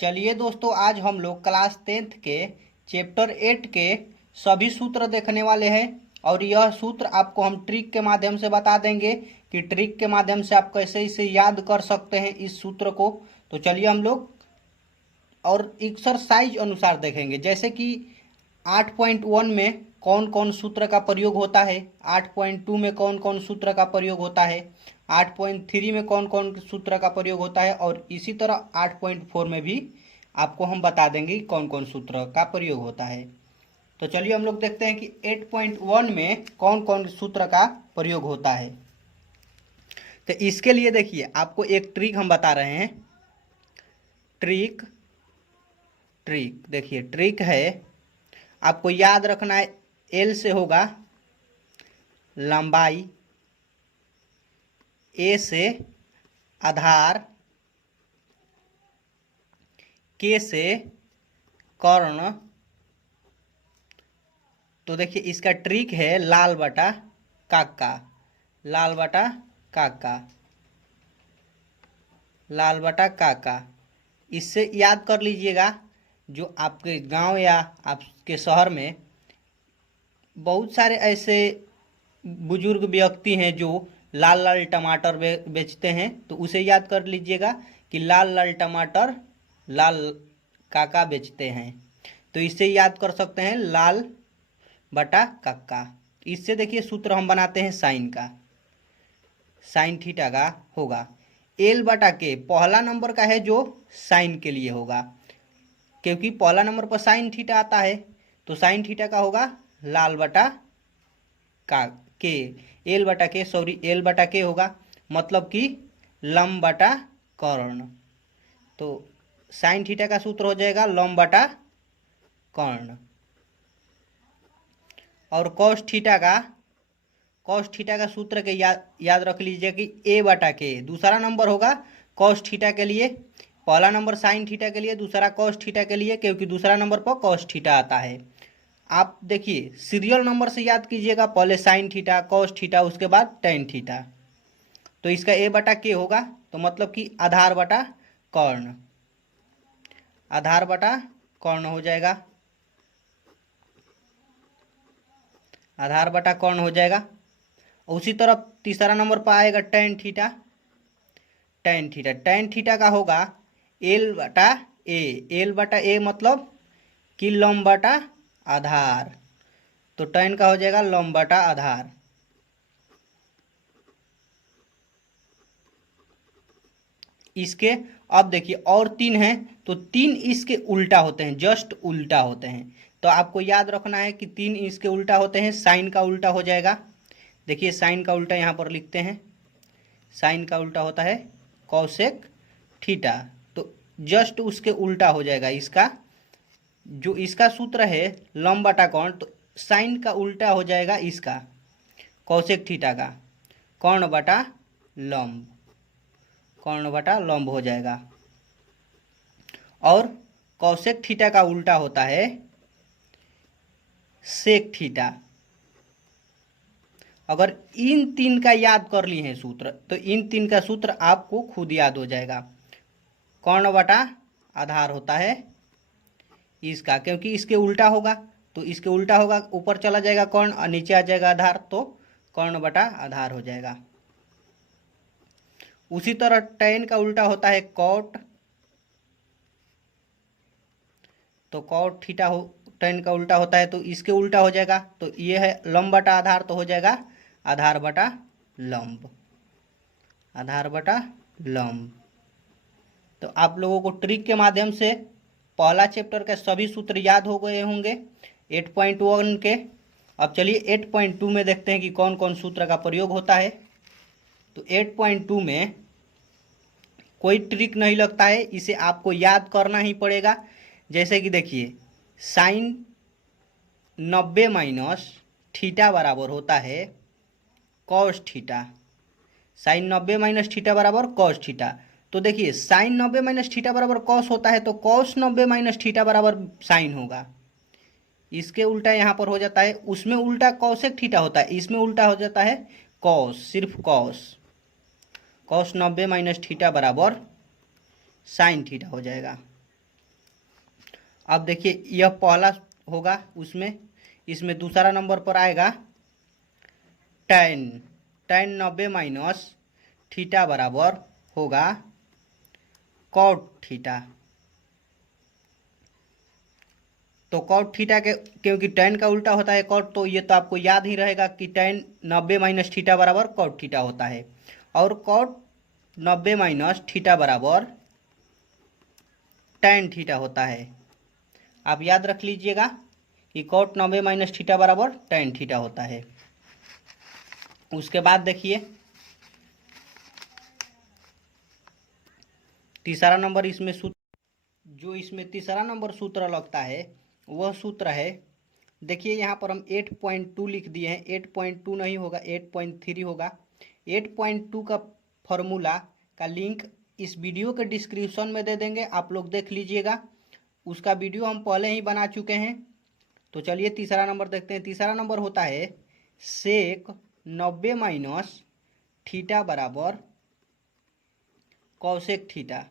चलिए दोस्तों, आज हम लोग क्लास 10th के चैप्टर 8 के सभी सूत्र देखने वाले हैं। और यह सूत्र आपको हम ट्रिक के माध्यम से बता देंगे कि ट्रिक के माध्यम से आप कैसे इसे याद कर सकते हैं इस सूत्र को। तो चलिए हम लोग और एक्सरसाइज अनुसार देखेंगे, जैसे कि 8.1 में कौन कौन सूत्र का प्रयोग होता है, 8.2 में कौन कौन सूत्र का प्रयोग होता है, 8.3 में कौन कौन सूत्र का प्रयोग होता है, और इसी तरह 8.4 में भी आपको हम बता देंगे कि कौन कौन सूत्र का प्रयोग होता है। तो चलिए हम लोग देखते हैं कि 8.1 में कौन कौन सूत्र का प्रयोग होता है। तो इसके लिए देखिए, आपको एक ट्रिक हम बता रहे हैं। ट्रिक देखिए, ट्रिक है, आपको याद रखना है। एल से होगा लंबाई, ए से आधार, के से कर्ण। तो देखिए, इसका ट्रिक है लाल बटा काका, लाल बटा काका, लाल बटा काका। इससे याद कर लीजिएगा, जो आपके गांव या आपके शहर में बहुत सारे ऐसे बुजुर्ग व्यक्ति हैं जो लाल लाल टमाटर बेचते हैं, तो उसे याद कर लीजिएगा कि लाल लाल टमाटर लाल काका बेचते हैं। तो इससे याद कर सकते हैं लाल बटा काका। इससे देखिए सूत्र हम बनाते हैं साइन का, साइन थीटा का होगा एल बटा के। पहला नंबर का है जो साइन के लिए होगा, क्योंकि पहला नंबर पर साइन थीटा आता है, तो साइन थीटा का होगा लाल बटा का के, एल बटा के, सॉरी एल बटा के होगा, मतलब कि लंब बटा कर्ण। तो साइन थीटा का सूत्र हो जाएगा लंब बटा कर्ण। और कॉस थीटा का सूत्र के याद रख लीजिए कि ए बटा के। दूसरा नंबर होगा कॉस थीटा के लिए, पहला नंबर साइन थीटा के लिए, दूसरा कॉस थीटा के लिए, क्योंकि दूसरा नंबर पर कॉस थीटा आता है। आप देखिए सीरियल नंबर से याद कीजिएगा, पहले साइन थीटा, कॉस थीटा, उसके बाद टेन थीटा। तो इसका ए बटा के होगा, तो मतलब कि आधार बटा कर्ण, आधार बटा कर्ण हो जाएगा, आधार बटा कर्ण हो जाएगा। उसी तरह तीसरा नंबर पर आएगा tan theta, tan theta, tan theta का होगा एल बटा ए, एल बटा ए मतलब कि लंब बटा आधार, तो टेन का हो जाएगा लंब बटा आधार। इसके अब देखिए और तीन हैं, तो तीन इसके उल्टा होते हैं, जस्ट उल्टा होते हैं। तो आपको याद रखना है कि तीन इसके उल्टा होते हैं। साइन का उल्टा हो जाएगा, देखिए साइन का उल्टा यहाँ पर लिखते हैं, साइन का उल्टा होता है कॉसेक थीटा, तो जस्ट उसके उल्टा हो जाएगा इसका। जो इसका सूत्र है लंब बटा कर्ण, तो साइन का उल्टा हो जाएगा इसका कॉसेक थीटा का, कर्ण बटा लंब, कर्ण बटा लंब हो जाएगा। और कॉसेक थीटा का उल्टा होता है सेक थीटा। अगर इन तीन का याद कर लिए हैं सूत्र, तो इन तीन का सूत्र आपको खुद याद हो जाएगा। कर्ण बटा आधार होता है इसका, क्योंकि इसके उल्टा होगा, तो इसके उल्टा होगा, ऊपर चला जाएगा कर्ण और नीचे आ जाएगा आधार, तो कर्ण बटा आधार हो जाएगा। उसी तरह टेन का उल्टा होता है कॉट, तो कॉट थीटा हो, टेन का उल्टा होता है, तो इसके उल्टा हो जाएगा, तो ये है लंब बटा आधार, तो हो जाएगा आधार बटा लंब, आधार बटा लंब। तो आप लोगों को ट्रिक के माध्यम से पहला चैप्टर के सभी सूत्र याद हो गए होंगे 8.1 के। अब चलिए 8.2 में देखते हैं कि कौन कौन सूत्र का प्रयोग होता है। तो 8.2 में कोई ट्रिक नहीं लगता है, इसे आपको याद करना ही पड़ेगा। जैसे कि देखिए साइन 90 माइनस थीटा बराबर होता है cos theta, sine 90 minus theta बराबर कॉस थीटा। तो देखिए साइन 90 माइनस थीटा बराबर कॉस होता है, तो कॉस 90 माइनस थीटा बराबर साइन होगा। इसके उल्टा यहाँ पर हो जाता है, उसमें उल्टा कॉसेक थीटा होता है, इसमें उल्टा हो जाता है कॉस, सिर्फ कॉस, कॉस 90 माइनस थीटा बराबर साइन थीटा हो जाएगा। अब देखिए यह पहला होगा उसमें, इसमें दूसरा नंबर पर आएगा tan। tan 90 माइनस थीटा बराबर होगा cot थीटा। तो cot थीटा के, क्योंकि tan का उल्टा होता है cot, तो ये तो आपको याद ही रहेगा कि tan 90 माइनस थीटा बराबर cot थीटा होता है, और cot 90 माइनस थीटा बराबर tan थीटा होता है। आप याद रख लीजिएगा कि cot 90 माइनस थीटा बराबर tan थीटा होता है। उसके बाद देखिए तीसरा नंबर इसमें सूत्र, जो इसमें तीसरा नंबर सूत्र लगता है वह सूत्र है, देखिए यहाँ पर हम 8.2 लिख दिए हैं, 8.2 नहीं होगा 8.3 होगा। 8.2 का फॉर्मूला का लिंक इस वीडियो के डिस्क्रिप्शन में दे देंगे, आप लोग देख लीजिएगा, उसका वीडियो हम पहले ही बना चुके हैं। तो चलिए तीसरा नंबर देखते हैं। तीसरा नंबर होता है सेक 90 माइनस थीटा बराबर कौसेक थीटा।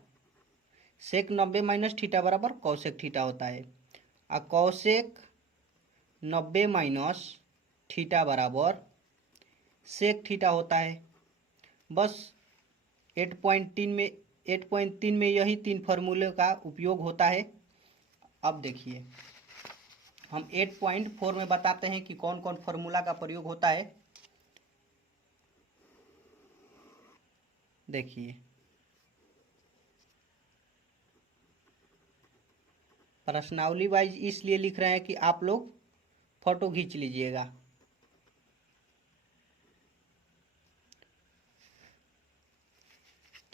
सेक 90 माइनस थीटा बराबर कौसेक थीटा होता है, और कौसेक 90 माइनस थीटा बराबर सेक थीटा होता है। बस 8.3 में यही तीन फार्मूले का उपयोग होता है। अब देखिए हम 8.4 में बताते हैं कि कौन कौन फार्मूला का प्रयोग होता है। देखिए प्रश्नावली वाइज इसलिए लिख रहे हैं कि आप लोग फोटो खींच लीजिएगा।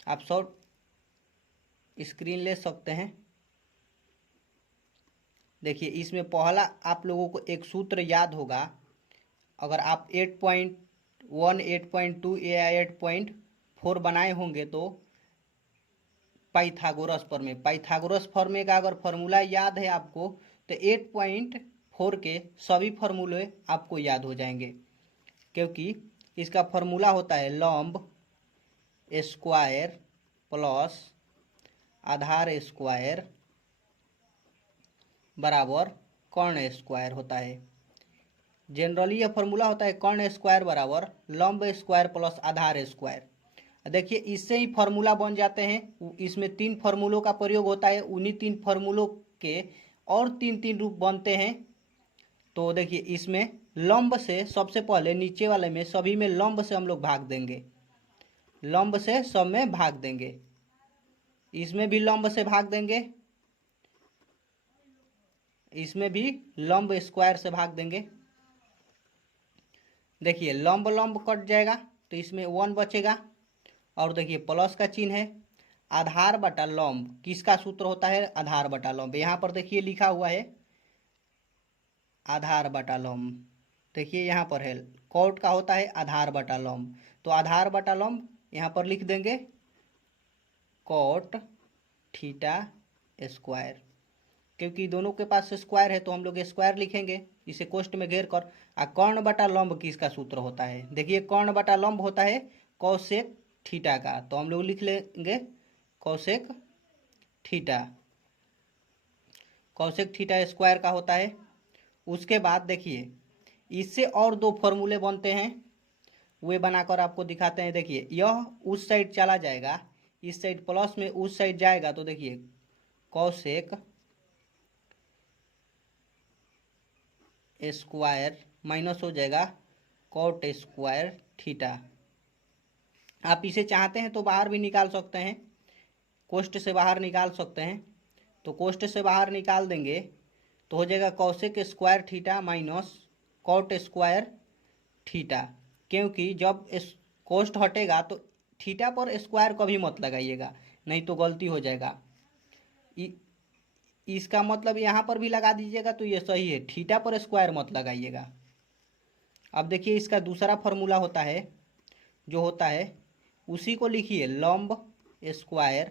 आप शॉर्ट स्क्रीन ले सकते हैं। देखिए इसमें पहला आप लोगों को एक सूत्र याद होगा, अगर आप 8.1 8.2 या 8.4 बनाए होंगे तो पाइथागोरस प्रमेय, पाइथागोरस प्रमेय का अगर फॉर्मूला याद है आपको तो 8.4 के सभी फॉर्मूले आपको याद हो जाएंगे, क्योंकि इसका फॉर्मूला होता है लंब स्क्वायर प्लस आधार स्क्वायर बराबर कर्ण स्क्वायर होता है। जनरली यह फॉर्मूला होता है कर्ण स्क्वायर बराबर लंब स्क्वायर प्लस आधार स्क्वायर। देखिए इससे ही फार्मूला बन जाते हैं। इसमें तीन फार्मूलों का प्रयोग होता है, उन्हीं तीन फार्मूलों के और तीन तीन रूप बनते हैं। तो देखिए इसमें लंब से सबसे पहले नीचे वाले में सभी में लंब से हम लोग भाग देंगे, लंब से सब में भाग देंगे, इसमें भी लंब से भाग देंगे, इसमें भी लंब स्क्वायर से भाग देंगे। देखिए लंब लंब कट जाएगा तो इसमें 1 बचेगा, और देखिए प्लस का चिन्ह है। आधार बटा लंब किसका सूत्र होता है? आधार बटा लंब। यहाँ पर देखिए लिखा हुआ है आधार बटा लंब, देखिए यहाँ पर है कॉट का होता है आधार बटा लंब, तो आधार बटा लंब यहाँ पर लिख देंगे कॉट थीटा स्क्वायर, क्योंकि दोनों के पास स्क्वायर है तो हम लोग स्क्वायर लिखेंगे इसे कोष्ठ में घेर कर। कर्ण बटा लंब किसका सूत्र होता है? देखिए कर्ण बटा लंब होता है कौसेक थीटा का, तो हम लोग लिख लेंगे कौसेक थीटा, कौसेक थीटा स्क्वायर का होता है। उसके बाद देखिए इससे और दो फॉर्मूले बनते हैं, वे बनाकर आपको दिखाते हैं। देखिए यह उस साइड चला जाएगा, इस साइड प्लस में उस साइड जाएगा, तो देखिए कौसेक स्क्वायर माइनस हो जाएगा कॉट स्क्वायर थीटा। आप इसे चाहते हैं तो बाहर भी निकाल सकते हैं, कोष्ठ से बाहर निकाल सकते हैं, तो कोष्ठ से बाहर निकाल देंगे तो हो जाएगा cosec square theta minus cot square theta, क्योंकि जब कोष्ठ हटेगा तो थीटा पर स्क्वायर कभी मत लगाइएगा, नहीं तो गलती हो जाएगा। इसका मतलब यहाँ पर भी लगा दीजिएगा तो ये सही है, थीटा पर स्क्वायर मत लगाइएगा। अब देखिए इसका दूसरा फॉर्मूला होता है, जो होता है उसी को लिखिए लंब स्क्वायर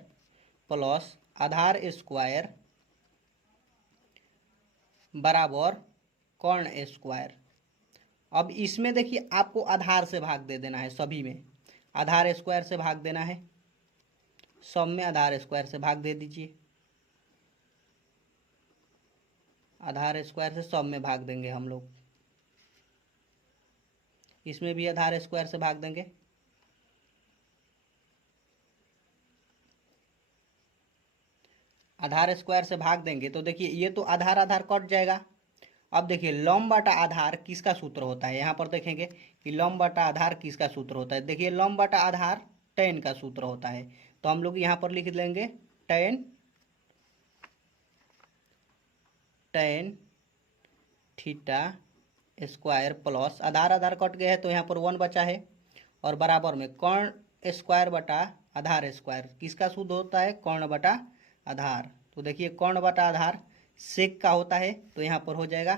प्लस आधार स्क्वायर बराबर कर्ण स्क्वायर। अब इसमें देखिए आपको आधार से भाग दे देना है, सभी में आधार स्क्वायर से भाग देना है, सब में आधार स्क्वायर से भाग दे दीजिए। आधार स्क्वायर से सब में भाग देंगे हम लोग। इसमें भी आधार स्क्वायर से भाग देंगे। आधार स्क्वायर से भाग देंगे तो देखिए ये तो आधार आधार कट जाएगा। अब देखिए लंब बटा आधार किसका सूत्र होता है, यहाँ पर देखेंगे कि लंब बटा आधार किसका सूत्र होता है। देखिए लंब बटा आधार tan का सूत्र होता है, तो हम लोग यहाँ पर लिख लेंगे tan theta square plus Aadhaar Aadhaar cut गए हैं तो यहाँ पर 1 बचा है, और बराबर में कर्ण स्क्वायर बटा आधार स्क्वायर किसका शुद्ध होता है, कर्ण बटा आधार। तो देखिए कर्ण बटा आधार सेक का होता है, तो यहाँ पर हो जाएगा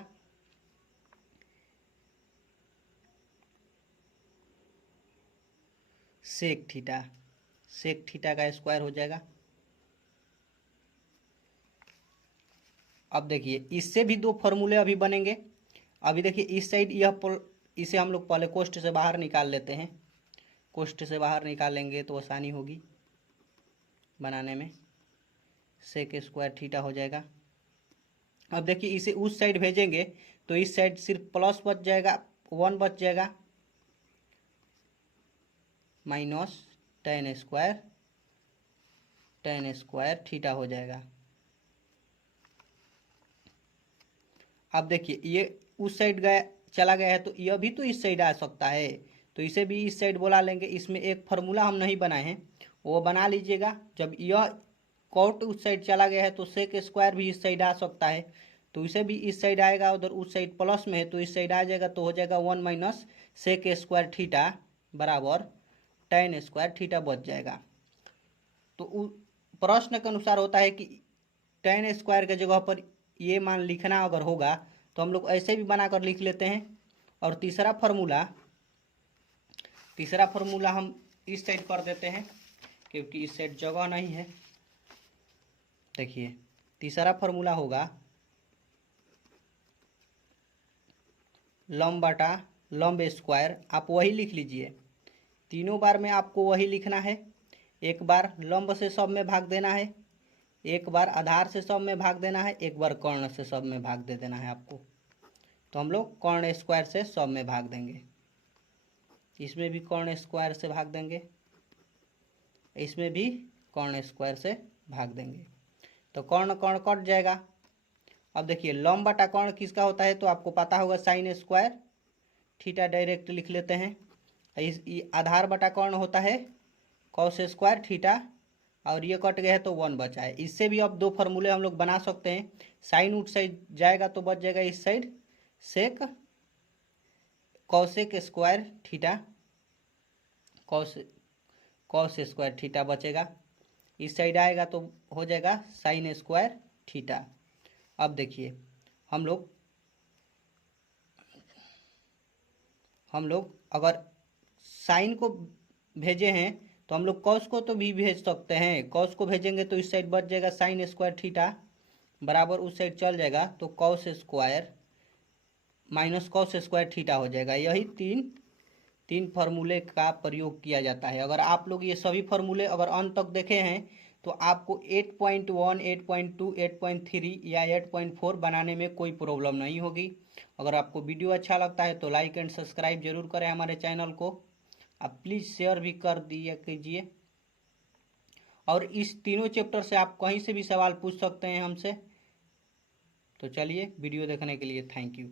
सेक थीटा का स्क्वायर हो जाएगा। अब देखिए इससे भी दो फॉर्मूले अभी बनेंगे। अभी देखिए इस साइड इसे हम लोग पहले कोष्ठ से बाहर निकाल लेते हैं। कोष्ठ से बाहर निकालेंगे तो आसानी होगी बनाने में। सेक स्क्वायर थीटा हो जाएगा। अब देखिए इसे उस साइड भेजेंगे तो इस साइड सिर्फ प्लस बच जाएगा, 1 बच जाएगा, माइनस tan स्क्वायर थीटा हो जाएगा। अब देखिए ये उस साइड गया चला गया है तो यह भी तो इस साइड आ सकता है, तो इसे भी इस साइड बुला लेंगे। इसमें एक फार्मूला हम नहीं बनाए हैं, वो बना लीजिएगा। जब यह कॉट उस साइड चला गया है तो सेक स्क्वायर भी इस साइड आ सकता है, तो इसे भी इस साइड आएगा। उधर उस साइड प्लस में है तो इस साइड आ जाएगा, तो हो जाएगा 1 माइनस सेक स्क्वायर थीटा बराबर tan स्क्वायर थीटा बच जाएगा। तो प्रश्न के अनुसार होता है कि tan स्क्वायर के जगह पर ये मान लिखना अगर होगा तो हम लोग ऐसे भी बनाकर लिख लेते हैं। और तीसरा फार्मूला हम इस साइड कर देते हैं क्योंकि इस साइड जगह नहीं है। देखिए तीसरा फार्मूला होगा लंब बटा लंब स्क्वायर। आप वही लिख लीजिए, तीनों बार में आपको वही लिखना है। एक बार लंब से सब में भाग देना है, एक बार आधार से सब में भाग देना है, एक बार कर्ण से सब में भाग दे देना है आपको। तो हम लोग कर्ण स्क्वायर से सब में भाग देंगे। इसमें भी कर्ण स्क्वायर से भाग देंगे, इसमें भी कर्ण स्क्वायर से भाग देंगे, तो कर्ण कर्ण कट जाएगा। अब देखिए लंब बटा कर्ण किसका होता है, तो आपको पता होगा साइन स्क्वायर थीटा, डायरेक्ट लिख लेते हैं। इस आधार बटा कर्ण होता है कॉस स्क्वायर थीटा, और ये कट गया है तो 1 बचा है। इससे भी अब दो फार्मूले हम लोग बना सकते हैं। साइन उठ साइड जाएगा तो बच जाएगा इस side sec cosec square theta, cos square theta बचेगा। इस साइड आएगा तो हो जाएगा साइन स्क्वायर थीटा। अब देखिए हम लोग अगर साइन को भेजे हैं तो हम लोग कॉस को तो भी भेज सकते हैं। कॉस को भेजेंगे तो इस साइड बच जाएगा साइन स्क्वायर थीटा बराबर उस साइड चल जाएगा, तो cos square minus cos square theta हो जाएगा। यही तीन फार्मूले का प्रयोग किया जाता है। अगर आप लोग ये सभी फार्मूले अगर अंत तक देखे हैं तो आपको 8.1, 8.2, 8.3 या 8.4 बनाने में कोई प्रॉब्लम नहीं होगी। अगर आपको वीडियो अच्छा लगता है तो लाइक एंड सब्सक्राइब जरूर करें हमारे चैनल को। आप प्लीज़ शेयर भी कर दिया कीजिए। और इस तीनों चैप्टर से आप कहीं से भी सवाल पूछ सकते हैं हमसे। तो चलिए, वीडियो देखने के लिए थैंक यू।